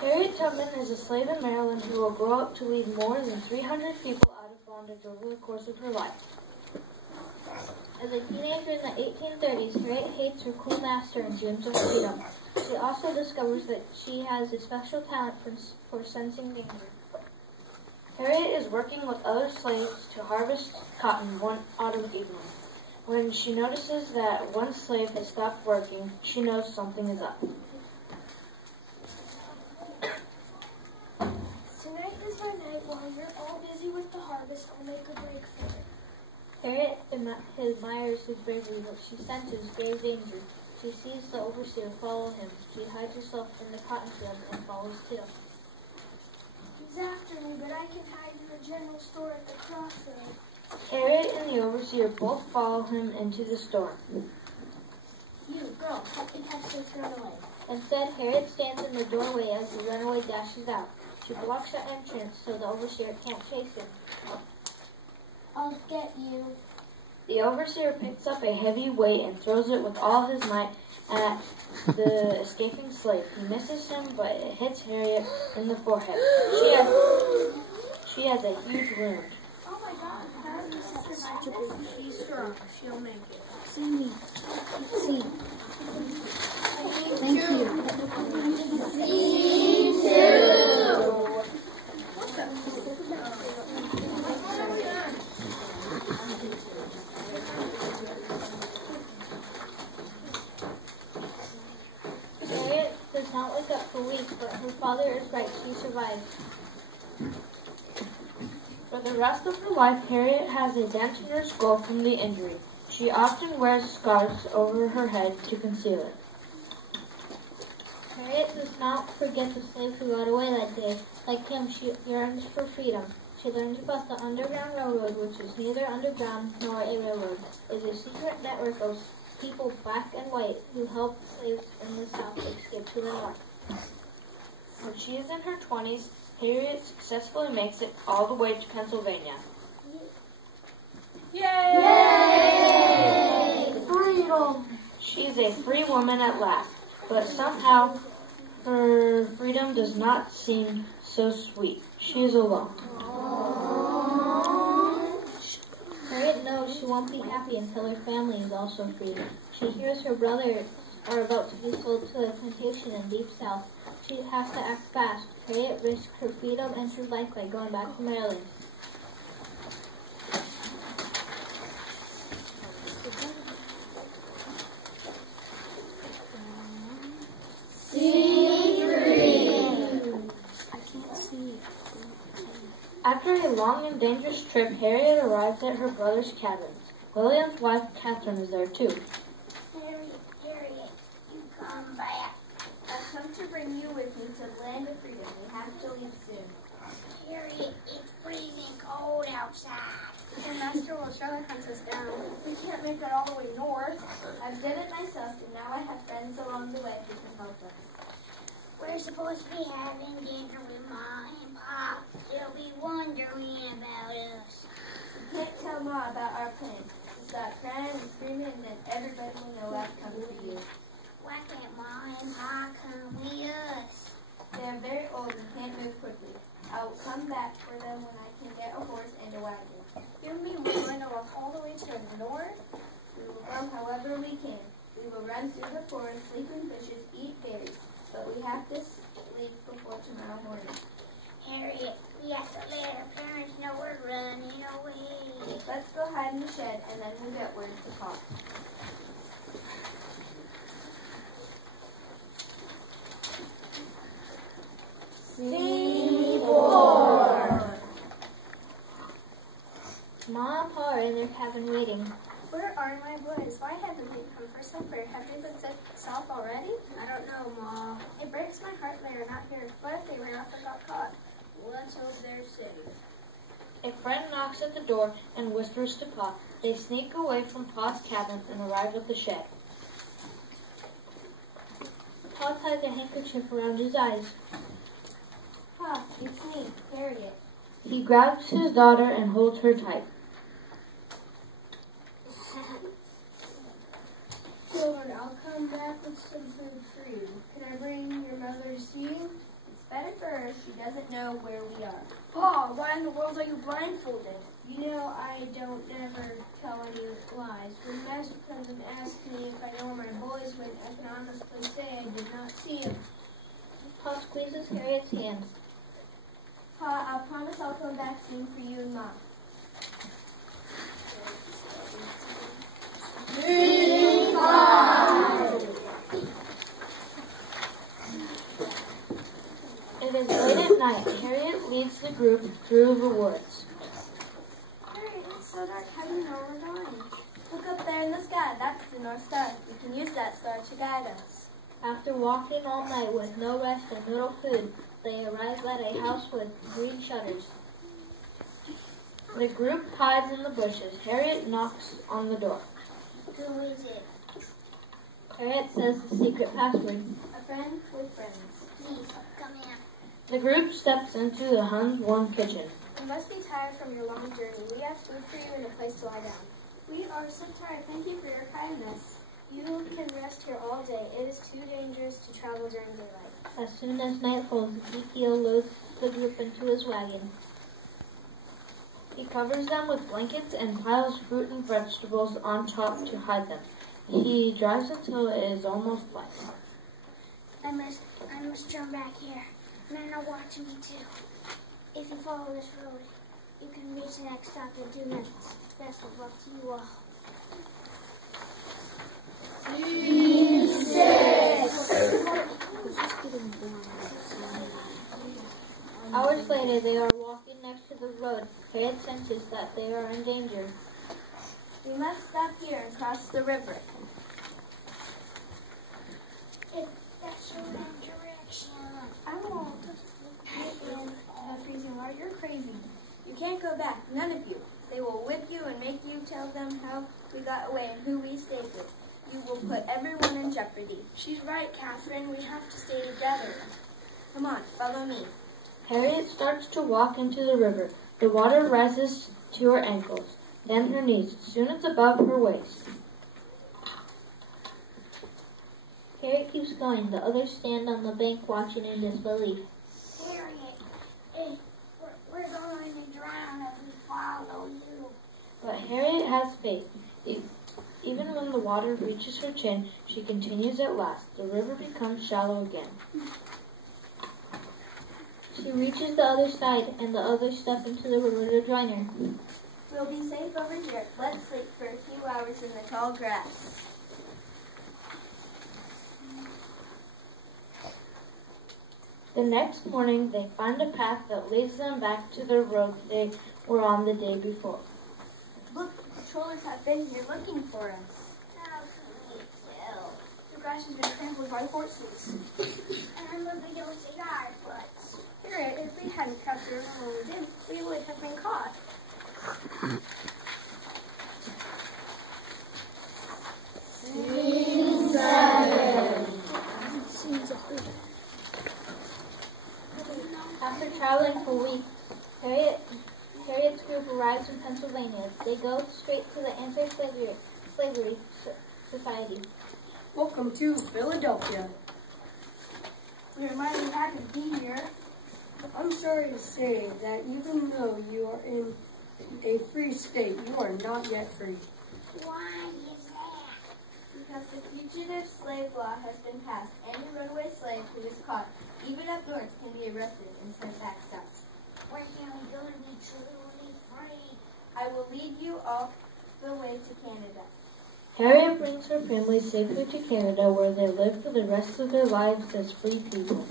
Harriet Tubman is a slave in Maryland who will grow up to lead more than 300 people out of bondage over the course of her life. As a teenager in the 1830s, Harriet hates her cool master and dreams of freedom. She also discovers that she has a special talent for sensing danger. Harriet is working with other slaves to harvest cotton one autumn evening. When she notices that one slave has stopped working, she knows something is up. Tonight is my night. While you're all busy with the harvest, I'll make a break for it. Harriet admires his bravery, but she senses grave danger. She sees the overseer follow him. She hides herself in the cotton field and follows too. He's after me, but I can hide in the general store at the crossroads. Harriet and the overseer both follow him into the store. You, girl, help me catch this runaway. Instead, Harriet stands in the doorway as the runaway dashes out. She blocks her entrance so the overseer can't chase him. I'll get you. The overseer picks up a heavy weight and throws it with all his might at the escaping slave. He misses him, but it hits Harriet in the forehead. She has a huge wound. Oh my God, Harriet is such a big. She's strong. She'll make it. See me. See. Thank you. Me too. Harriet does not wake up for weeks, but her father is right. She survives. For the rest of her life, Harriet has a dent in her skull from the injury. She often wears scarves over her head to conceal it. Harriet does not forget the slave who got away that day. Like him, she yearns for freedom. She learns about the Underground Railroad, which is neither underground nor a railroad. It is a secret network of people, black and white, who help slaves in the South escape to the North. When she is in her 20s, Harriet successfully makes it all the way to Pennsylvania. Yay! Freedom! She is a free woman at last, but somehow her freedom does not seem so sweet. She is alone. Harriet knows she won't be happy until her family is also free. She hears her brothers are about to be sold to a plantation in Deep South. She has to act fast. Harriet risks her freedom and her life by going back to Maryland. After a long and dangerous trip, Harriet arrives at her brother's cabins. William's wife, Catherine, is there too. Harriet, you come back. I've come to bring you with me to the land of freedom. We have to leave soon. Harriet, it's freezing cold outside. The master will surely hunt us down. We can't make that all the way north. I've done it myself, and now I have friends along the way who can help us. We're supposed to be having dinner with Ma and Pop. They'll be wondering about us. We can't tell Ma about our plans. We'll start crying and screaming, and then everybody will know I've come for you. Why can't Ma and Pa come with us? They're very old and can't move quickly. I will come back for them when I can get a horse and a wagon. You and me will run off all the way to the north. We will go however we can. We will run through the forest, sleep in bushes, eat berries. But we have to leave before tomorrow morning. Harriet, we have to let our parents know we're running away. Let's go hide in the shed, and then we'll get word to Pop. Scene 4. Ma and Pa are in their cabin waiting. Where are my boys? Why haven't they come for supper? Have they been sent south already? I don't know, Ma. It breaks my heart they are not here. What if they ran off and got caught? Let's hope they're safe. A friend knocks at the door and whispers to Pa. They sneak away from Pa's cabin and arrive at the shed. Pa ties a handkerchief around his eyes. Pa, it's me, Harriet. He grabs his daughter and holds her tight. Children, I'll come back with some food for you. Can I bring your mother to see you? It's better for her. She doesn't know where we are. Pa, why in the world are you blindfolded? You know I don't never tell any lies. When Master comes and asks me if I know where my boys went, I can honestly say I did not see them. Pa squeezes Harriet's hands. Pa, I promise I'll come back soon for you and Mom. It is late at night. Harriet leads the group through the woods. Harriet, it's so dark. How do you know we're going? Look up there in the sky. That's the North Star. We can use that star to guide us. After walking all night with no rest and little food, they arrive at a house with green shutters. The group hides in the bushes. Harriet knocks on the door. Who is it? Harriet says the secret password. A friend with friends. Please, come in. The group steps into the Hun's warm kitchen. You must be tired from your long journey. We have food for you and a place to lie down. We are so tired. Thank you for your kindness. You can rest here all day. It is too dangerous to travel during daylight. As soon as night falls, Ezekiel loads the group into his wagon. He covers them with blankets and piles fruit and vegetables on top to hide them. He drives until it is almost light. I must turn back here. Men are watching me too. If you follow this road, you can reach the next stop in 2 minutes. Best of luck to you all. Hours later, they are walking next to the road. Harriet senses that they are in danger. We must stop here and cross the river. That's the wrong direction. I won't. Freezing water. You're crazy. You can't go back. None of you. They will whip you and make you tell them how we got away and who we stayed with. You will put everyone in jeopardy. She's right, Catherine. We have to stay together. Come on, follow me. Harriet starts to walk into the river. The water rises to her ankles, then her knees. Soon it's above her waist. Harriet keeps going. The others stand on the bank watching in disbelief. Harriet, we're going to drown if we follow you. But Harriet has faith. Even when the water reaches her chin, she continues at last. The river becomes shallow again. She reaches the other side, and the others step into the river to join her. We'll be safe over here. Let's sleep for a few hours in the tall grass. The next morning, they find a path that leads them back to the road they were on the day before. Look, the patrollers have been here looking for us. How can we tell? The grass has been trampled by horses. And look, we don't see our foots. Harriet, if we hadn't captured her when we did, we would have been caught. After traveling for weeks, Harriet's group arrives in Pennsylvania. They go straight to the Anti-Slavery Society. Welcome to Philadelphia. We are mighty happy to be here. I'm sorry to say that even though you are in a free state, you are not yet free. Why is that? Because the fugitive slave law has been passed. Any runaway slave who is caught, even up north, can be arrested and sent back south. When are we going to be truly free? I will lead you all the way to Canada. Harriet brings her family safely to Canada, where they live for the rest of their lives as free people.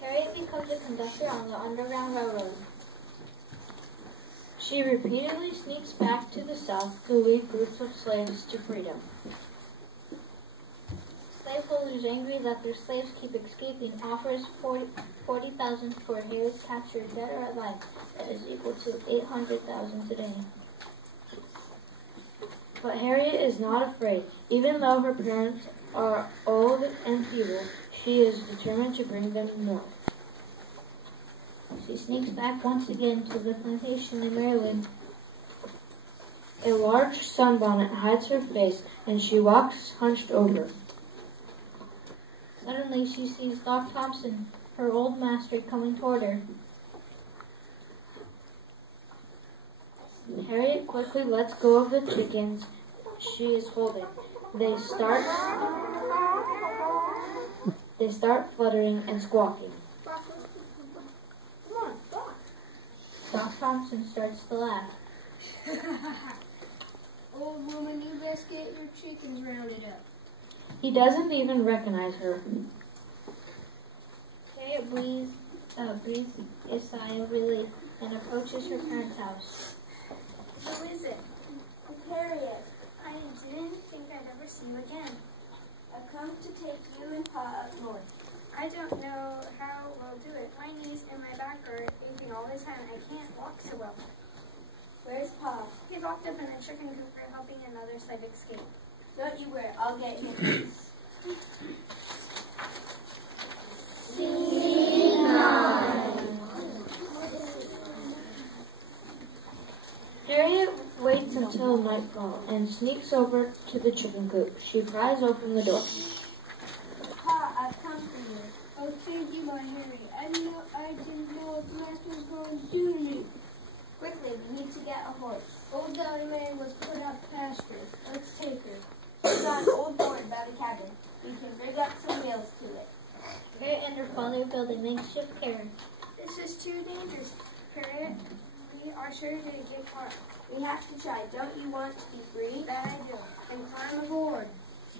Harriet becomes a conductor on the Underground Railroad. She repeatedly sneaks back to the South to lead groups of slaves to freedom. Slaveholders, angry that their slaves keep escaping, offers $40,000 for Harriet's capture, dead or alive. That is equal to $800,000 today. But Harriet is not afraid. Even though her parents are old and feeble, she is determined to bring them north. She sneaks back once again to the plantation in Maryland. A large sunbonnet hides her face, and she walks hunched over. Suddenly she sees Doc Thompson, her old master, coming toward her. Harriet quickly lets go of the chickens she is holding. They start fluttering and squawking. Doc Thompson starts to laugh. Old woman, you best get your chickens rounded up. He doesn't even recognize her. Harriet breathes a sigh of relief and approaches her parents' house. Who is it? It's Harriet. I didn't think I'd ever see you again. I've come to take you and Pa up north. I don't know how we'll do it. My knees and my back are aching all the time. I can't walk so well. Where's Pa? He's locked up in a chicken coop for helping another slave escape. Don't you worry. I'll get him. Harriet waits until nightfall and sneaks over to the chicken coop. She pries open the door. Pa, I've come for you. Oh, thank you, my Harry. I didn't know what the master was going to do to me. Quickly, we need to get a horse. Old Dolly Mary was put up pasture. Let's take her. She's on old board by the cabin. We can rig up some wheels to it. Harriet and her father build a makeshift carriage. This is too dangerous, Harriet. We are sure to get caught. We have to try. Don't you want to be free? That I do. And climb aboard.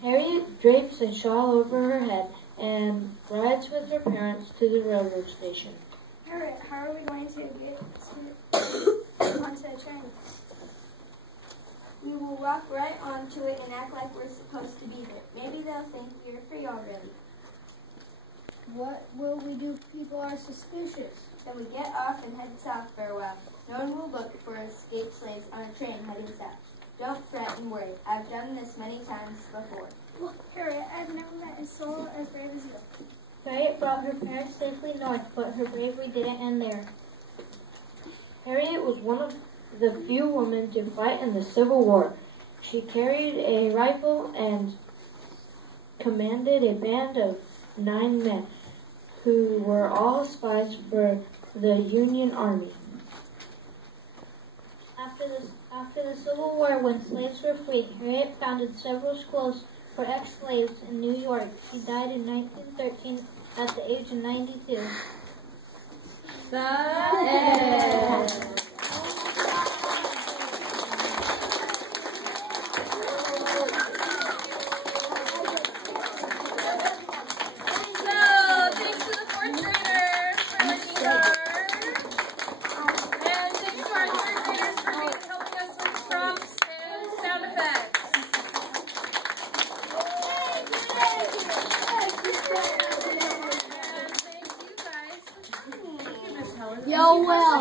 Harriet drapes a shawl over her head and rides with her parents to the railroad station. Harriet, how are we going to get onto the train? We will walk right onto it and act like we're supposed to be there. Maybe they'll think we're free already. What will we do if people are suspicious? Then we get off and head south for a while. No one will look for escaped slaves on a train heading south. Don't fret and worry. I've done this many times before. Look, Harriet, I've never met a soul as brave as you. Harriet brought her parents safely north, but her bravery didn't end there. Harriet was one of the few women to fight in the Civil War. She carried a rifle and commanded a band of 9 men who were all spies for the Union Army. After the Civil War, when slaves were free, Harriet founded several schools for ex-slaves in New York. She died in 1913 at the age of 92. Yo, well.